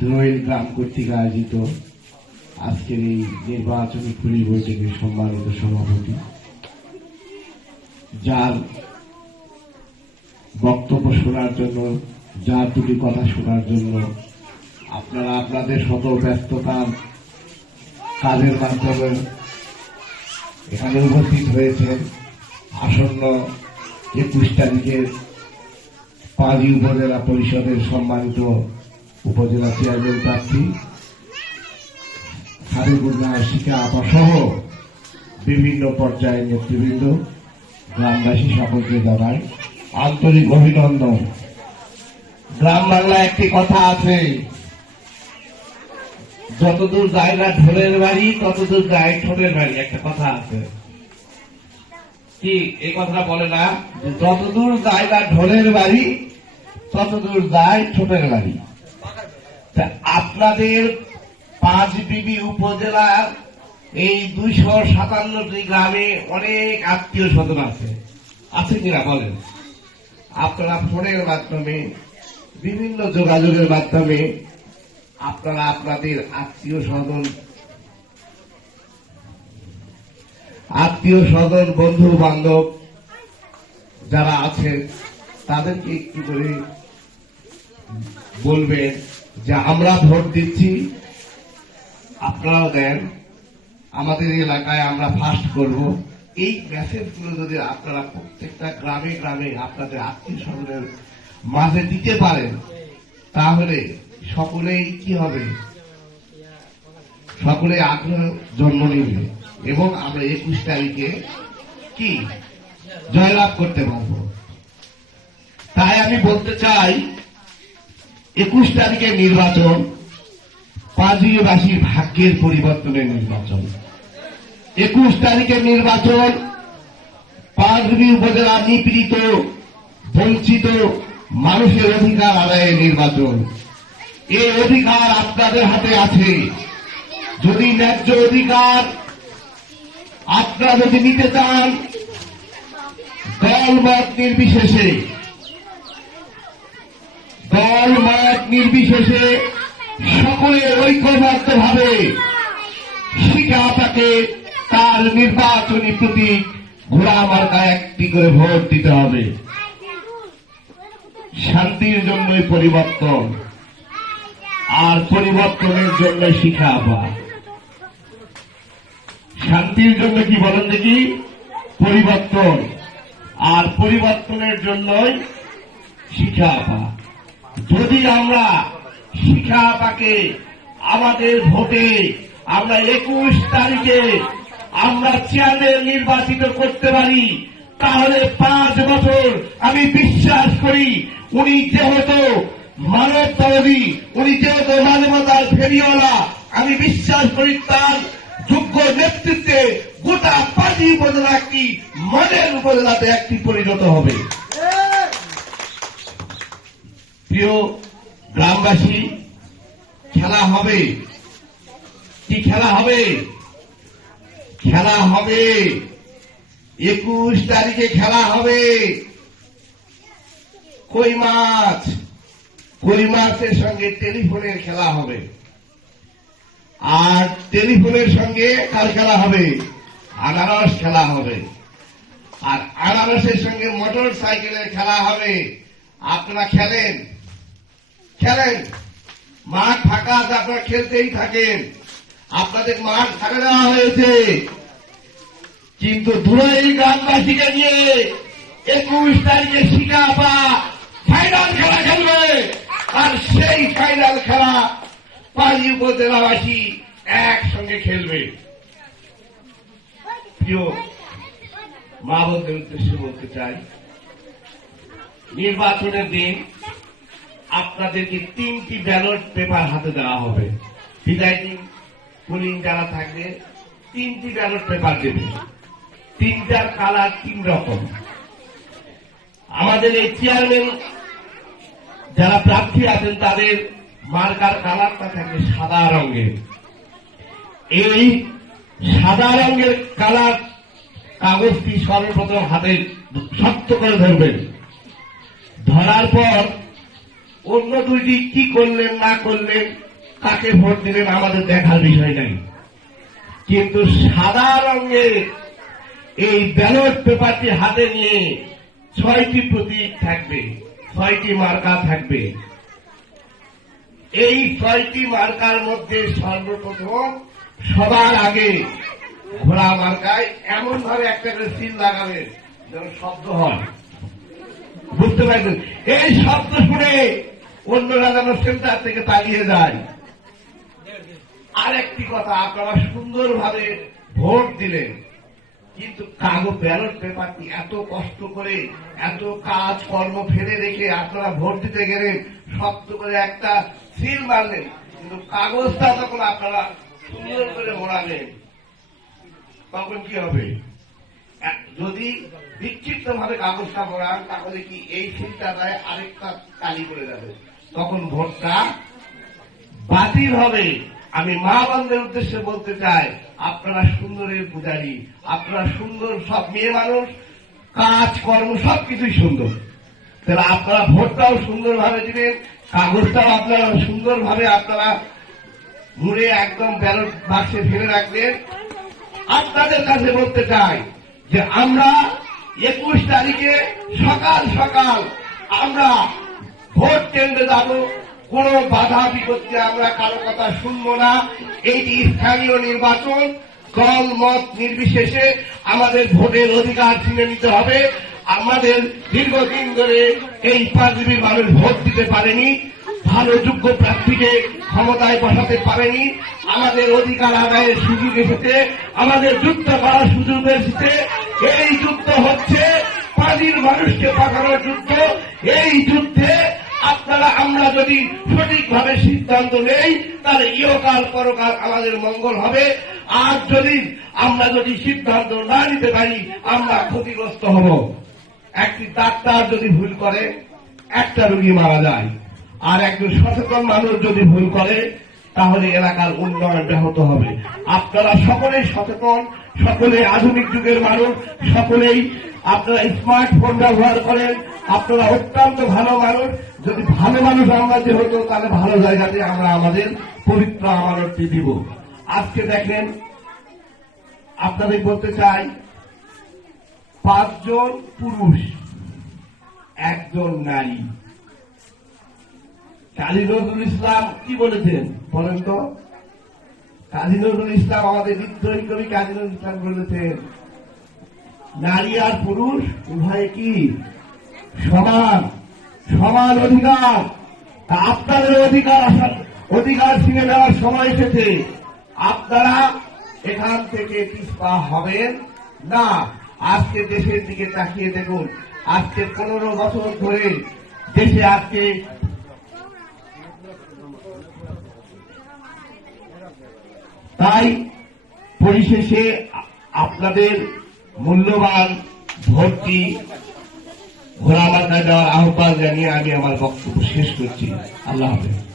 ধুনইল গ্রাম কর্তৃক আয়োজিত আজকের এই নির্বাচনী খুলি বৈঠকের সম্মানিত সভাপতি, যার বক্তব্য শোনার জন্য, যার দুটি কথা শোনার জন্য আপনারা আপনাদের শত ব্যস্ততার কাজের মাধ্যমে এখানে উপস্থিত হয়েছেন। আসন্ন 21 তারিখের পাঁচই উপজেলা পরিষদের সম্মানিত উপজেলা চেয়ারম্যান প্রার্থী হাবিবুল্লাহ শিখা আপা সহ বিভিন্ন পর্যায়ের নেতৃবৃন্দ, গ্রামবাসী সকলকে জানাই আন্তরিক অভিনন্দন। গ্রাম বাংলায় একটি কথা আছে, যতদূর যায় না ঢোলের বাড়ি ততদূর যায় ঠোঁটের বাড়ি। একটা কথা আছে, কি এই কথাটা বলে না? যতদূর যায় না ঢোলের বাড়ি ততদূর যায় ঠোঁটের বাড়ি। আপনাদের পাঁচবিবি উপজেলার এই 257টি গ্রামে অনেক আত্মীয় স্বজন আছে কিনা বলেন? আপনারা ফোনের মাধ্যমে, বিভিন্ন যোগাযোগের মাধ্যমে আপনারা আপনাদের আত্মীয় স্বজন, বন্ধু বান্ধব যারা আছেন তাদেরকে একটু করে বলবেন যে আমরা ভোট দিচ্ছি, আপনারাও দেন, আমাদের এলাকায় আমরা ফার্স্ট করব। এই মেসেজগুলো যদি আপনারা প্রত্যেকটা গ্রামে গ্রামে আপনাদের আত্মীয় স্বজনের মাঝে দিতে পারেন, তাহলে সকলেই কি হবে, সকলে আগ্রহ জন্ম নিবে এবং আমরা 21 তারিখে কি জয়লাভ করতে পারব। তাই আমি বলতে চাই, 21 তারিখের নির্বাচন পাঁচবিবিবাসীর ভাগ্যের পরিবর্তনের নির্বাচন। 21 তারিখের নির্বাচন পাঁচবিবি উপজেলা নিপীড়িত, বঞ্চিত মানুষের অধিকার আদায়ের নির্বাচন। এই অধিকার আপনাদের হাতে আছে। যদি ন্যায্য অধিকার আপনারা যদি নিতে চান, দল মত নির্বিশেষে সকলে ঐক্যবদ্ধভাবে শিখা আপাকে তার নির্বাচনী প্রতীক ঘোড়া মার্কায় একটি করে ভোট দিতে হবে। শান্তির জন্যই পরিবর্তন, আর পরিবর্তনের জন্য শিখা আপা। শান্তির জন্য কি বলেন দেখি? পরিবর্তন, আর পরিবর্তনের জন্যই শিখা আপা। যদি আমরা শিখা আপাকে আমাদের ভোটে আমরা 21 তারিখে আমরা চেয়ারম্যান নির্বাচিত করতে পারি, তাহলে 5 বছর আমি বিশ্বাস করি উনি যেহেতু মানবতাবাদী, উনি যেহেতু মানবতার ফেরিওয়ালা, আমি বিশ্বাস করি তার যোগ্য নেতৃত্বে গোটা পাঁচই উপজেলা একটি মডেল উপজেলাতে একটি পরিণত হবে। প্রিয় গ্রামবাসী, খেলা হবে, কি খেলা হবে? খেলা হবে 21 তারিখে খেলা হবে। কই মাছের সঙ্গে টেলিফোনের খেলা হবে। আর টেলিফোনের সঙ্গে কার খেলা হবে? আনারস খেলা হবে। আর আনারসের সঙ্গে মোটর সাইকেলের খেলা হবে। আপনারা খেলেন, মাঠ ফাঁকা আছে, আপনারা খেলতেই থাকেন। আপনাদের মাঠ ফাঁকা দেওয়া হয়েছে, কিন্তু ধুনইল গ্রামবাসীকে নিয়ে 21 তারিখে শিখা আপা ফাইনাল খেলা খেলবে। আর সেই ফাইনাল খেলা পাঁচই উপজেলাবাসী একসঙ্গে খেলবে। প্রিয় মা বোনদের উদ্দেশ্যে বলতে চাই, নির্বাচনের দিন আপনাদেরকে 3টি ব্যালট পেপার হাতে দেওয়া হবে। প্রিজাইডিং পুলিং যারা থাকবে 3টি ব্যালট পেপার দেবে। 3টার কালার 3 রকম। আমাদের এই চেয়ারম্যান যারা প্রার্থী আছেন তাদের মার্কার কালারটা থাকে সাদা রঙের। এই সাদা রঙের কালার কাগজটি সর্বপ্রথম হাতে শক্ত করে ধরবেন। ধরার পর অন্য দুইটি কি করলেন না করলেন কাকে ভোট দিলেন আমাদের দেখার বিষয় নাই, কিন্তু সাদা রঙের এই ব্যালট পেপারটি হাতে নিয়ে 6টি প্রতীক থাকবে, 6টি মার্কা থাকবে। এই 6টি মার্কার মধ্যে সর্বপ্রথম সবার আগে ঘোড়া মার্কায় এমন ভাবে একটা করে সিল লাগাবেন যেন শব্দ হয়, বুঝতে পারছেন? এই শব্দ শুনে অন্যরা যেন সেন্টার থেকে তাড়িয়ে যায়। আরেকটি কথা, আপনারা সুন্দরভাবে ভোট দিলেন, কিন্তু কাগজ ব্যালট পেপারটি এত কষ্ট করে এত কাজ কর্ম ফেলে রেখে আপনারা ভোট দিতে গেলেন, শক্ত করে একটা সিল মারলেন, কিন্তু কাগজটা তখন আপনারা সুন্দর করে মোড়ালেন, তখন কি হবে? যদি বিক্ষিপ্ত ভাবে কাগজটা মোড়ান তাহলে কি এই সিলটা দেয় আরেকটা কালি করে যাবে, তখন ভোটটা বাতিল হবে। আমি মা বোনদের উদ্দেশ্যে বলতে চাই, আপনারা সুন্দরের পূজারী, আপনারা সুন্দর, সব মেয়ে মানুষ, কাজ কর্ম সবকিছুই সুন্দর, তাহলে আপনারা ভোটটাও সুন্দরভাবে দিবেন, কাগজটাও আপনারা সুন্দরভাবে আপনারা মুড়ে একদম ব্যালট বাক্সে ফেলে রাখবেন। আপনাদের কাছে বলতে চাই যে আমরা 21 তারিখে সকাল সকাল আমরা ভোট কেন্দ্রে যাব, কোন বাধা বিপত্তি আমরা কারো কথা শুনবো না। এইটি স্থানীয় নির্বাচন, দল মত নির্বিশেষে আমাদের ভোটের অধিকার ছিনে নিতে হবে। আমাদের দীর্ঘদিন ধরে এই পাঁচবির মানুষ ভোট দিতে পারেনি, ভালো যোগ্য প্রার্থীকে ক্ষমতায় বসাতে পারেনি, আমাদের অধিকার আদায়ের সুযোগ এসেছে, আমাদের যুদ্ধ করার সুযোগ এসেছে। এই যুদ্ধ হচ্ছে পাঁচবির মানুষকে পাঠানোর যুদ্ধ। এই যুদ্ধে আপনারা আমরা যদি সঠিকভাবে সিদ্ধান্ত নেই তাহলে ইহকাল পরকাল আমাদের মঙ্গল হবে, আর আমরা যদি সিদ্ধান্ত না নিতে পারি আমরা ক্ষতিগ্রস্ত হব। একটি ডাক্তার যদি ভুল করে একটা রোগী মারা যায়, আর একজন সচেতন মানুষ যদি ভুল করে তাহলে এলাকার উন্নয়ন ব্যাহত হবে। আপনারা সকলেই সচেতন, সকলে আধুনিক যুগের মানুষ, সকলেই আপনারা স্মার্টফোন ব্যবহার করেন, আপনারা অত্যন্ত ভালো মানুষ। যদি ভালো মানুষ আমরা যে হতো তাহলে ভালো জায়গাতে আমরা আমাদের পবিত্র আমানতটি দিব। আজকে দেখেন, আপনাদের বলতে চাই, 5 জন পুরুষ, 1 জন নারী। কাজী নজরুল ইসলাম কি বলেছেন বলেন তো? কাজী নজরুল ইসলাম, আমাদের বিদ্রোহী কবি কাজী নজরুল ইসলাম বলেছেন, নারী আর পুরুষ উভয়ে কি সমান, সমান অধিকার। আপনাদের অধিকার ছিনে নেওয়ার সময় এসেছে, আপনারা এখান থেকে পিছপা হবেন না। আজকে দেশের দিকে তাকিয়ে দেখুন, আজকে 15 বছর ধরে দেশে আজকে তাই পরিশেষে আপনাদের মূল্যবান ভোটটি ঘোড়া মার্কায় দেওয়ার আহ্বান জানিয়ে আমি আমার বক্তব্য শেষ করছি। আল্লাহ হাফেজ।